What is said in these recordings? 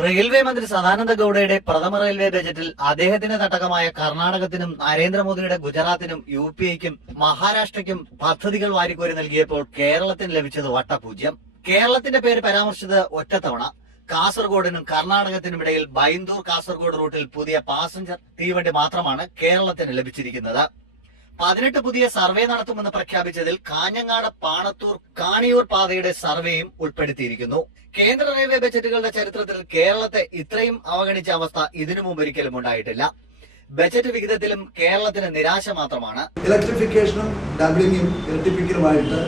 Railway മന്ത്രി സദാനന്ദ ഗൌഡയുടെ പ്രഥമ railway ബജറ്റിൽ അദ്ദേഹത്തിന്റെ തട്ടകമായ കർണാടകത്തിനും നരേന്ദ്രമോദിയുടെ ഗുജറാത്തിനും UPIക്കും മഹാരാഷ്ട്രയ്ക്കും പദ്ധതികൾ വാരിക്കോരി നൽകിയപ്പോൾ കേരളത്തിന് ലഭിച്ചത് വട്ടപൂജ്യം. കേരളത്തിന്റെ പേര് പരാമർശിച്ചത് ഒറ്റത്തവണ. കാസർഗോഡിനും കർണാടകത്തിനുമിടയിൽ ബൈന്ദൂർ കാസർഗോഡ് റൂട്ടിൽ പുതിയ പാസഞ്ചർ തീവണ്ടി മാത്രമാണ് കേരളത്തിന് ലഭിച്ചിരിക്കുന്നത്. 18 പുതിയ സർവേ നടത്തുമെന്ന് പ്രഖ്യാപിച്ചതിൽ കാഞ്ഞങ്ങാട് പാണത്തൂർ കാണിയൂർ പാതയുടെ സർവേയും ഉൾപ്പെടുത്തിയിരിക്കുന്നു. കേന്ദ്ര റെയിൽവേ ബജറ്റുകളുടെ ചരിത്രത്തിൽ കേരളത്തെ ഇത്രയും അവഗണിച്ച അവസ്ഥ ഇതിനു മുമ്പ് ഒരിക്കലും ഉണ്ടായിട്ടില്ല. ബജറ്റ് വിഹിതത്തിലും കേരളത്തിന് നിരാശ മാത്രമാണ്. ഇലക്ട്രിഫിക്കേഷനും ഡബിളിംഗും ഇരട്ടിപ്പിക്കലുമായിട്ട്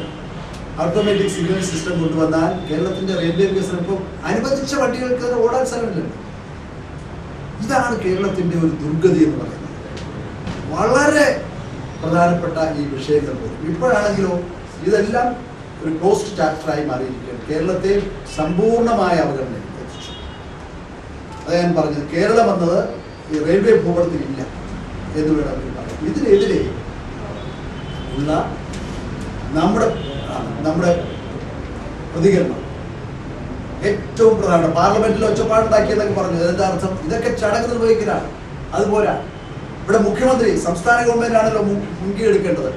ഓട്ടോമാറ്റിക് സിഗ്നൽ സിസ്റ്റം കൊണ്ടുവന്നാൽ കേരളത്തിന്റെ റെയിൽവേ വികസനം ഇപ്പോൾ അനുവദിച്ച വണ്ടികൾക്ക് ഓടാൻ സ്ഥലമില്ല. ഇതാണ് കേരളത്തിന്റെ ഒരു ദുർഗതി എന്ന് പറയുന്നത്. വളരെ പ്രധാനപ്പെട്ട ഈ വിഷയങ്ങൾ പോലും ഇപ്പോഴാണെങ്കിലോ ഇതെല്ലാം ഒരു പോസ്റ്റ് ചാപ്റ്ററായി മാറിയിരിക്കുകയാണ്. കേരളത്തെ സമ്പൂർണമായ അവഗണന എത്തിച്ചു. അത് ഞാൻ പറഞ്ഞത്, കേരളം എന്നത് ഈ റെയിൽവേ ഭൂപടത്തിലില്ല എന്ന് വേണമെങ്കിൽ പറയാം. ഇതിനെതിരെ ഉള്ള നമ്മുടെ പ്രതികരണം ഏറ്റവും പ്രധാന. പാർലമെന്റിൽ ഒച്ചപ്പാടുണ്ടാക്കിയെന്നൊക്കെ പറഞ്ഞു. അതെന്താ അർത്ഥം? ഇതൊക്കെ ചടങ്ങ് നിർവഹിക്കലാണ്. അതുപോരാ. ഇവിടെ മുഖ്യമന്ത്രി, സംസ്ഥാന ഗവൺമെന്റ് ആണല്ലോ മുൻകൈയെടുക്കേണ്ടത്.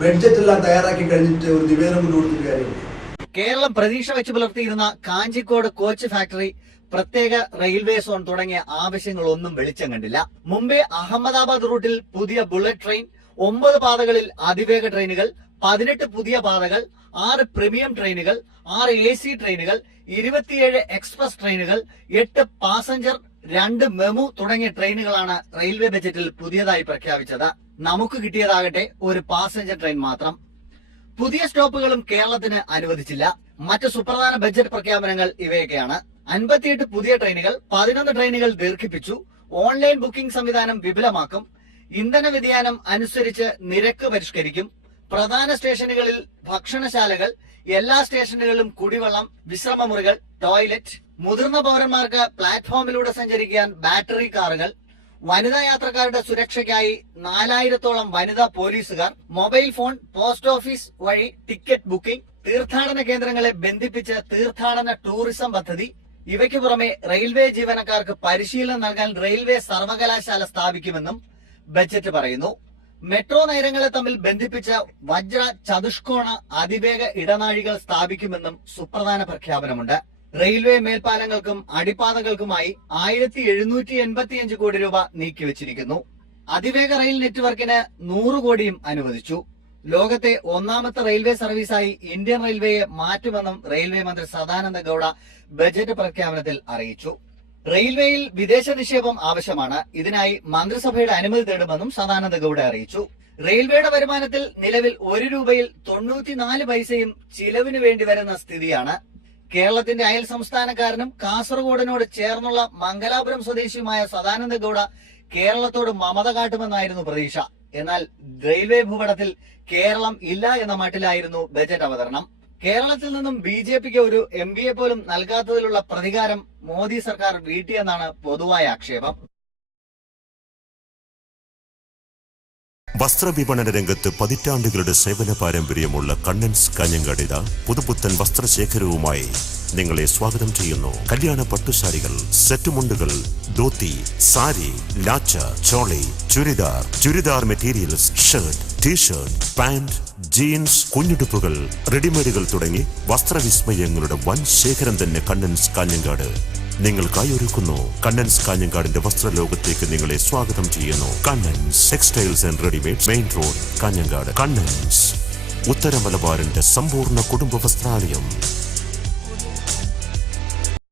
ബഡ്ജറ്റ് എല്ലാം തയ്യാറാക്കി കഴിഞ്ഞിട്ട് ഒരു നിവേദനം കൊണ്ട് കൊടുത്തിട്ട് കാര്യമില്ല. കേരളം പ്രതീക്ഷ വെച്ച് പുലർത്തിയിരുന്ന കാഞ്ചിക്കോട് കോച്ച് ഫാക്ടറി, പ്രത്യേക റെയിൽവേ സോൺ തുടങ്ങിയ ആവശ്യങ്ങളൊന്നും വെളിച്ചം കണ്ടില്ല. മുംബൈ അഹമ്മദാബാദ് റൂട്ടിൽ പുതിയ ബുള്ളറ്റ് ട്രെയിൻ, 9 പാതകളിൽ അതിവേഗ ട്രെയിനുകൾ, 18 പുതിയ പാതകൾ, 6 പ്രീമിയം ട്രെയിനുകൾ, 6 AC ട്രെയിനുകൾ, 27 എക്സ്പ്രസ് ട്രെയിനുകൾ, 8 പാസഞ്ചർ, 2 മെമു തുടങ്ങിയ ട്രെയിനുകളാണ് റെയിൽവേ ബജറ്റിൽ പുതിയതായി പ്രഖ്യാപിച്ചത്. നമുക്ക് കിട്ടിയതാകട്ടെ ഒരു പാസഞ്ചർ ട്രെയിൻ മാത്രം. പുതിയ സ്റ്റോപ്പുകളും കേരളത്തിന് അനുവദിച്ചില്ല. മറ്റ് സുപ്രധാന ബജറ്റ് പ്രഖ്യാപനങ്ങൾ ഇവയൊക്കെയാണ്. 58 പുതിയ ട്രെയിനുകൾ, 11 ട്രെയിനുകൾ ദീർഘിപ്പിച്ചു, ഓൺലൈൻ ബുക്കിംഗ് സംവിധാനം വിപുലമാക്കും, ഇന്ധന വ്യതിയാനം അനുസരിച്ച് നിരക്ക് പരിഷ്കരിക്കും, പ്രധാന സ്റ്റേഷനുകളിൽ ഭക്ഷണശാലകൾ, എല്ലാ സ്റ്റേഷനുകളിലും കുടിവെള്ളം, വിശ്രമമുറികൾ, ടോയ്ലറ്റ്, മുതിർന്ന പൗരന്മാർക്ക് പ്ലാറ്റ്ഫോമിലൂടെ സഞ്ചരിക്കാൻ ബാറ്ററി കാറുകൾ, വനിതാ യാത്രക്കാരുടെ സുരക്ഷയ്ക്കായി 4000-ഓളം വനിതാ പോലീസുകാർ, മൊബൈൽ ഫോൺ, പോസ്റ്റ് ഓഫീസ് വഴി ടിക്കറ്റ് ബുക്കിംഗ്, തീർത്ഥാടന കേന്ദ്രങ്ങളെ ബന്ധിപ്പിച്ച് തീർത്ഥാടന ടൂറിസം പദ്ധതി. ഇവയ്ക്ക് പുറമെ റെയിൽവേ ജീവനക്കാർക്ക് പരിശീലനം നൽകാൻ റെയിൽവേ സർവകലാശാല സ്ഥാപിക്കുമെന്നും ബജറ്റ് പറയുന്നു. മെട്രോ നഗരങ്ങളെ തമ്മിൽ ബന്ധിപ്പിച്ച വജ്ര ചതുഷ്കോണ അതിവേഗ ഇടനാഴികൾ സ്ഥാപിക്കുമെന്നും സുപ്രധാന പ്രഖ്യാപനമുണ്ട്. റെയിൽവേ മേൽപ്പാലങ്ങൾക്കും അടിപ്പാതകൾക്കുമായി 1785 കോടി രൂപ നീക്കിവച്ചിരിക്കുന്നു. അതിവേഗ റെയിൽ നെറ്റ്വർക്കിന് 100 കോടിയും അനുവദിച്ചു. ലോകത്തെ 1ാമത്തെ റെയിൽവേ സർവീസായി ഇന്ത്യൻ റെയിൽവേയെ മാറ്റുമെന്നും റെയിൽവേ മന്ത്രി സദാനന്ദ ഗൌഡ ബജറ്റ് പ്രഖ്യാപനത്തിൽ അറിയിച്ചു. റെയിൽവേയിൽ വിദേശ നിക്ഷേപം ആവശ്യമാണ്. ഇതിനായി മന്ത്രിസഭയുടെ അനുമതി തേടുമെന്നും സദാനന്ദ ഗൌഡ അറിയിച്ചു. റെയിൽവേയുടെ വരുമാനത്തിൽ നിലവിൽ 1 രൂപയിൽ 94 പൈസയും ചിലവിന് വേണ്ടി വരുന്ന സ്ഥിതിയാണ്. കേരളത്തിന്റെ അയൽ സംസ്ഥാനക്കാരനും കാസർഗോഡിനോട് ചേർന്നുള്ള മംഗലാപുരം സ്വദേശിയുമായ സദാനന്ദ ഗൌഡ കേരളത്തോട് മമത കാട്ടുമെന്നായിരുന്നു പ്രതീക്ഷ. എന്നാൽ റെയിൽവേ ഭൂപടത്തിൽ കേരളം ഇല്ല എന്ന മട്ടിലായിരുന്നു ബജറ്റ് അവതരണം. കേരളത്തിൽ നിന്നും BJPക്ക് ഒരു MPയെ പോലും നൽകാത്തതിലുള്ള പ്രതികാരം മോദി സർക്കാർ വീട്ടിയെന്നാണ് പൊതുവായ ആക്ഷേപം. വസ്ത്രവിപണന രംഗത്ത് പതിറ്റാണ്ടുകളുടെ സേവന പാരമ്പര്യമുള്ള കണ്ണൻസ് കാഞ്ഞങ്ങാട് പുതുപുത്തൻ വസ്ത്രശേഖരവുമായി നിങ്ങളെ സ്വാഗതം ചെയ്യുന്നു. കല്യാണ പട്ടുസാരികൾ, സെറ്റുമുണ്ടുകൾ, dhoti, sari, lacha, choli, churidar materials, shirt, T shirt, pant, jeans, കുഞ്ഞുടുപ്പുകൾ, റെഡിമെയ്ഡുകൾ തുടങ്ങി വസ്ത്രവിസ്മയങ്ങളുടെ വൻ ശേഖരം തന്നെ കണ്ണൻസ് കാഞ്ഞങ്ങാട് നിങ്ങൾക്കായി ഒരുക്കുന്നു. കണ്ണൻസ് കാഞ്ഞങ്ങാടിന്റെ വസ്ത്രലോകത്തേക്ക് നിങ്ങളെ സ്വാഗതം ചെയ്യുന്നു. Kannans textiles and readymades, main road, Kanhangad. Kannans, ഉത്തര മലബാറിന്റെ സമ്പൂർണ്ണ കുടുംബ വസ്ത്രാലയം.